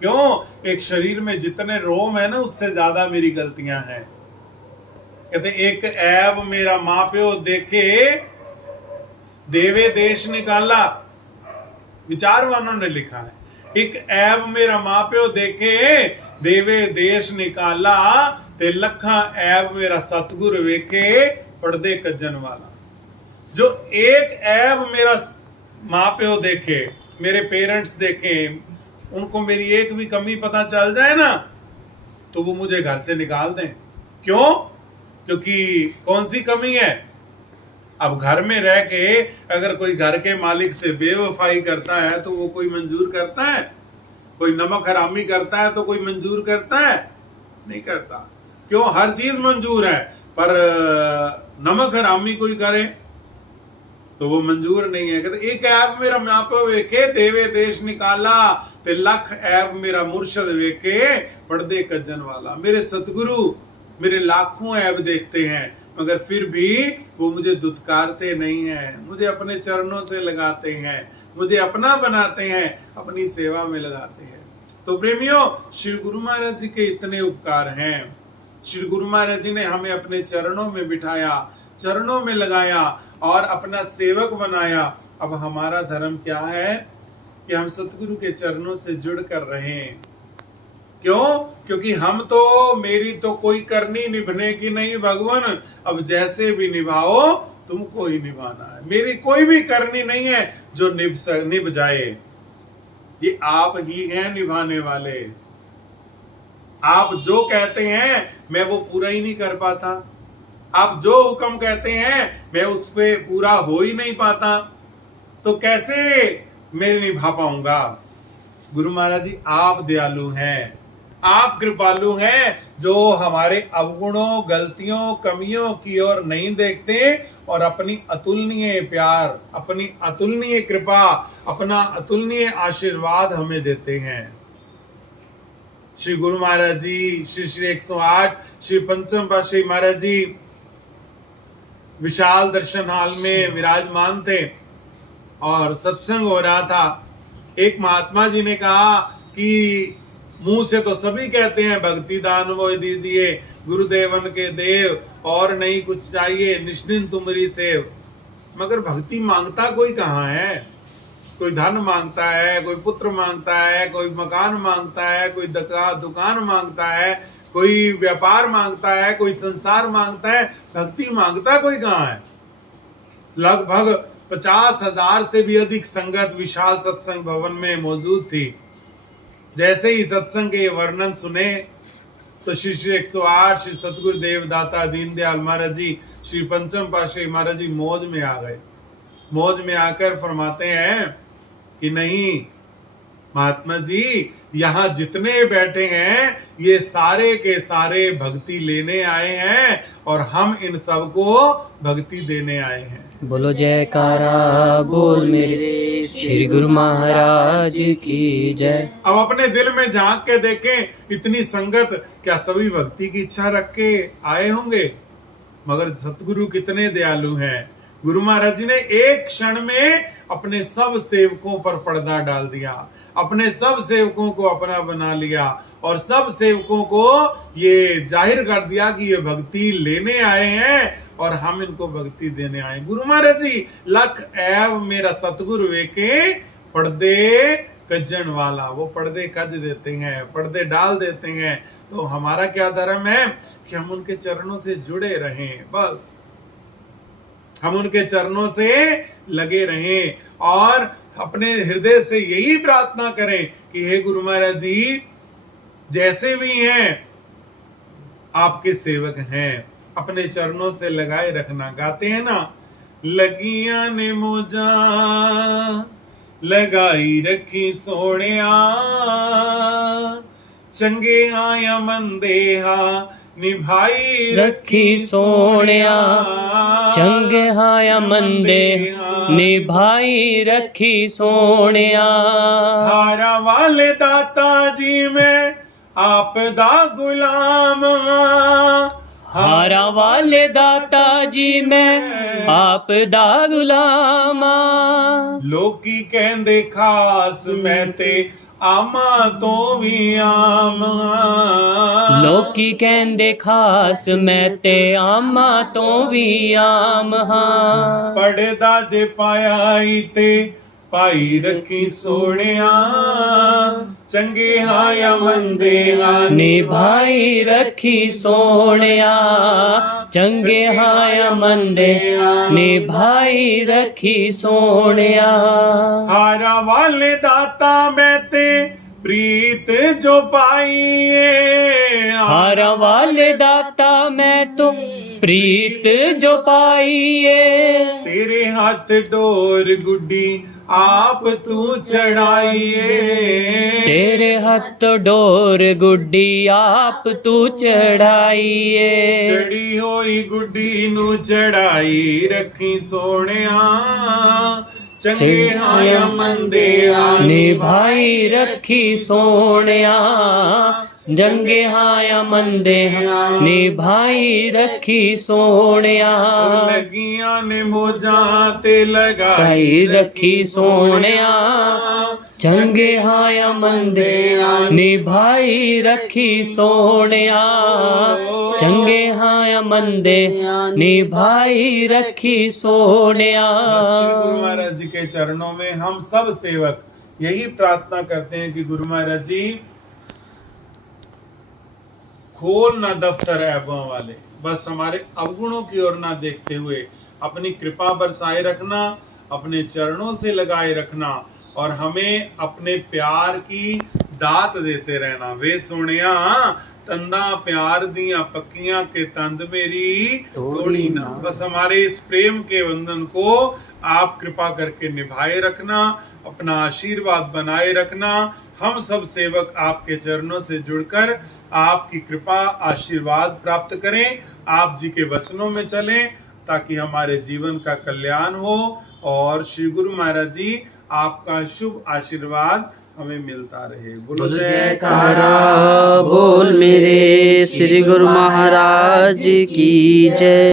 क्यों? एक शरीर में जितने रोम है ना, उससे ज्यादा मेरी गलतियां हैं। कहते एक ऐब मेरा माँ प्यो देखे, देवे देश निकाला। विचारवानों ने लिखा है, एक ऐब मेरा माँ प्यो देखे, देवे देश निकाला, ते लखा ऐब मेरा सतगुर वेखे, पढ़दे कज्जन वाला। जो एक ऐब मेरा माँ प्यो देखे, मेरे पेरेंट्स देखें, उनको मेरी एक भी कमी पता चल जाए ना, तो वो मुझे घर से निकाल दें। क्यों? क्योंकि कौन सी कमी है? अब घर में रह के अगर कोई घर के मालिक से बेवफाई करता है तो वो कोई मंजूर करता है? कोई नमक हरामी करता है तो कोई मंजूर करता है? नहीं करता। क्यों? हर चीज मंजूर है, पर नमक हरामी कोई करे तो वो मंजूर नहीं है। कहते एक ऐब मेरा माँ प्यो वेखे, देवे देश निकाला, ते लख ऐब मेरा मुर्शद वेखे, पढ़दे कज्जन वाला। मेरे सतगुरु मेरे लाखों ऐब देखते हैं, मगर फिर भी वो मुझे दुत्कारते नहीं हैं, मुझे अपने चरणों से लगाते हैं, मुझे अपना बनाते हैं, अपनी सेवा में लगाते हैं। तो प्रेमियों, श्री गुरु महाराज जी के इतने उपकार हैं। श्री गुरु महाराज जी ने हमें अपने चरणों में बिठाया, चरणों में लगाया और अपना सेवक बनाया। अब हमारा धर्म क्या है कि हम सतगुरु के चरणों से जुड़ कर रहें। क्यों? क्योंकि हम तो, मेरी तो कोई करनी निभने की नहीं भगवान, अब जैसे भी निभाओ तुमको ही निभाना है। मेरी कोई भी करनी नहीं है जो निभ जाए, ये आप ही हैं निभाने वाले। आप जो कहते हैं मैं वो पूरा ही नहीं कर पाता, आप जो हुक्म कहते हैं मैं उस पे पूरा हो ही नहीं पाता, तो कैसे मैं निभा पाऊंगा? गुरु महाराज जी आप दयालु हैं, आप कृपालु हैं, जो हमारे अवगुणों, गलतियों, कमियों की ओर नहीं देखते और अपनी अतुलनीय प्यार, अपनी अतुलनीय कृपा, अपना अतुलनीय आशीर्वाद हमें देते हैं। श्री गुरु महाराज जी, श्री श्री 108 श्री पंचम पातशाही महाराज जी विशाल दर्शन हाल में विराजमान थे और सत्संग हो रहा था। एक महात्मा जी ने कहा कि मुंह से तो सभी कहते हैं भक्ति दान वो दीजिए, गुरुदेवन के देव, और नहीं कुछ चाहिए, निष्दिन तुमरी सेव। मगर भक्ति मांगता कोई कहाँ है? कोई धन मांगता है, कोई पुत्र मांगता है, कोई मकान मांगता है, कोई दुकान मांगता है, कोई व्यापार मांगता है, कोई संसार मांगता है। भक्ति मांगता कोई कहाँ है? लगभग 50,000 से भी अधिक संगत विशाल सत्संग भवन में मौजूद थी। जैसे ही सत्संग के ये वर्णन सुने तो श्री श्री 108 श्री सतगुरु देवदाता दीनदयाल महाराज जी, श्री पंचम पातशाही महाराज जी मौज में आ गए। मौज में आकर फरमाते हैं कि नहीं महात्मा जी, यहाँ जितने बैठे हैं ये सारे के सारे भक्ति लेने आए हैं और हम इन सबको भक्ति देने आए हैं। बोलो जयकारा बोल मेरे श्री गुरु महाराज की जय। अब अपने दिल में झांक के देखें, इतनी संगत, क्या सभी भक्ति की इच्छा रख के आए होंगे? मगर सतगुरु कितने दयालु हैं। गुरु महाराज जी ने एक क्षण में अपने सब सेवकों पर पर्दा डाल दिया, अपने सब सेवकों को अपना बना लिया और सब सेवकों को ये जाहिर कर दिया कि ये भक्ति लेने आए हैं और हम इनको भक्ति देने आए। गुरु महाराज जी लख ऐब मेरा सतगुरु वेखे, पर्दे कज्जन वाला। वो पर्दे कज देते हैं, पर्दे डाल देते हैं। तो हमारा क्या धर्म है कि हम उनके चरणों से जुड़े रहें, बस हम उनके चरणों से लगे रहें और अपने हृदय से यही प्रार्थना करें कि हे गुरु महाराज जी, जैसे भी हैं आपके सेवक हैं, अपने चरणों से लगाए रखना। गाते हैं ना, लगियां ने मोजा लगाई रखी सोनिया, चंगे आया मंदेहा निभाई रखी सोनिया, चंगे हाया मंदे निभाई रखी सोनिया। हारा वाले दाता जी में आपदा गुलाम, हारा वाले दाता जी मैं आपदा गुलामा। लोकी कहंदे खास मैं ते ਆਮਾ ਤੋਂ ਵੀ ਆਮ ਹਾਂ। ਲੋਕੀ ਕਹਿੰਦੇ ਖਾਸ ਮੈਂ ਤੇ ਆਮਾਂ ਤੋਂ ਵੀ ਆਮ ਹਾਂ। ਪੜਦਾ ਜੇ ਪਾਇਆ ਈ ਤੇ ਭਾਈ ਰੱਖੀ ਸੋਹਣਿਆ, ਚੰਗੇ ਹਾਂ ਜਾਂ ਮੰਦੇ ਹਾਂ ਨਿਭਾਈ ਰੱਖੀ ਸੋਹਣਿਆ, ਚੰਗੇ ਹਾਂ ਜਾਂ ਮੰਦੇ ਨਿਭਾਈ ਰੱਖੀ ਸੋਹਣਿਆ। ਹਾਰਾਂ ਵਾਲੇ ਦਾਤਾ ਮੈਂ ਤੇ ਪ੍ਰੀਤ ਜੋ ਪਾਈਏ, ਹਾਰਾਂ ਵਾਲੇ ਦਾਤਾ ਮੈਂ ਤੂੰ ਪ੍ਰੀਤ ਜੋ ਪਾਈਏ। ਤੇਰੇ ਹੱਥ ਡੋਰ ਗੁੱਡੀ ਆਪ ਤੂੰ ਚੜਾਈਏ, ਤੇਰੇ ਹੱਥ ਡੋਰ ਗੁੱਡੀ ਆਪ ਤੂੰ ਚੜਾਈਏ। ਚੜੀ ਹੋਈ ਗੁੱਡੀ ਨੂੰ ਚੜਾਈ ਰੱਖੀ ਸੋਹਣਿਆ, ਚੰਗੇ ਹਾਂ ਜਾਂ ਮੰਦੇ ਹਾਂ ਨਿਭਾਈ ਰੱਖੀ ਸੋਹਣਿਆ, ਜੰਗੇ ਹਾਂ ਜਾਂ ਮੰਦੇ ਹਾਂ ਨਿਭਾਈ ਰੱਖੀ ਸੋਹਣਿਆ। ਲੱਗੀਆਂ ਨੇ ਮੋਜਾਂ ਤੇ ਲਗਾਈ ਕਾਈ ਰੱਖੀ ਸੋਹਣਿਆ, ਚੰਗੇ ਹਾਂ ਜਾਂ ਮੰਦੇ ਨਿਭਾਈ ਰੱਖੀ ਸੋਹਣਿਆ, ਚੰਗੇ ਹਾਂ ਜਾਂ ਮੰਦੇ निभाई रखी सोनिया। गुरु महाराज जी के चरणों में हम सब सेवक यही प्रार्थना करते हैं कि गुरु महाराज जी खोल ना दफ्तर ऐबों वाले, बस हमारे अवगुणों की ओर ना देखते हुए अपनी कृपा बरसाए रखना, अपने चरणों से लगाए रखना और हमें अपने प्यार की दात देते रहना। वे सोनिया तंदा प्यार दिया पक्कियां के तंद मेरी तोड़ी ना। बस हमारे इस प्रेम के बंधन को आप कृपा करके निभाए रखना, अपना आशीर्वाद बनाए रखना। हम सब सेवक आपके चरणों से जुड़कर आपकी कृपा आशीर्वाद प्राप्त करें, आप जी के वचनों में चलें ताकि हमारे जीवन का कल्याण हो और श्री गुरु महाराज जी आपका शुभ आशीर्वाद हमें मिलता रहे। बोलो जयकारा बोल मेरे श्री गुरु महाराज की जय।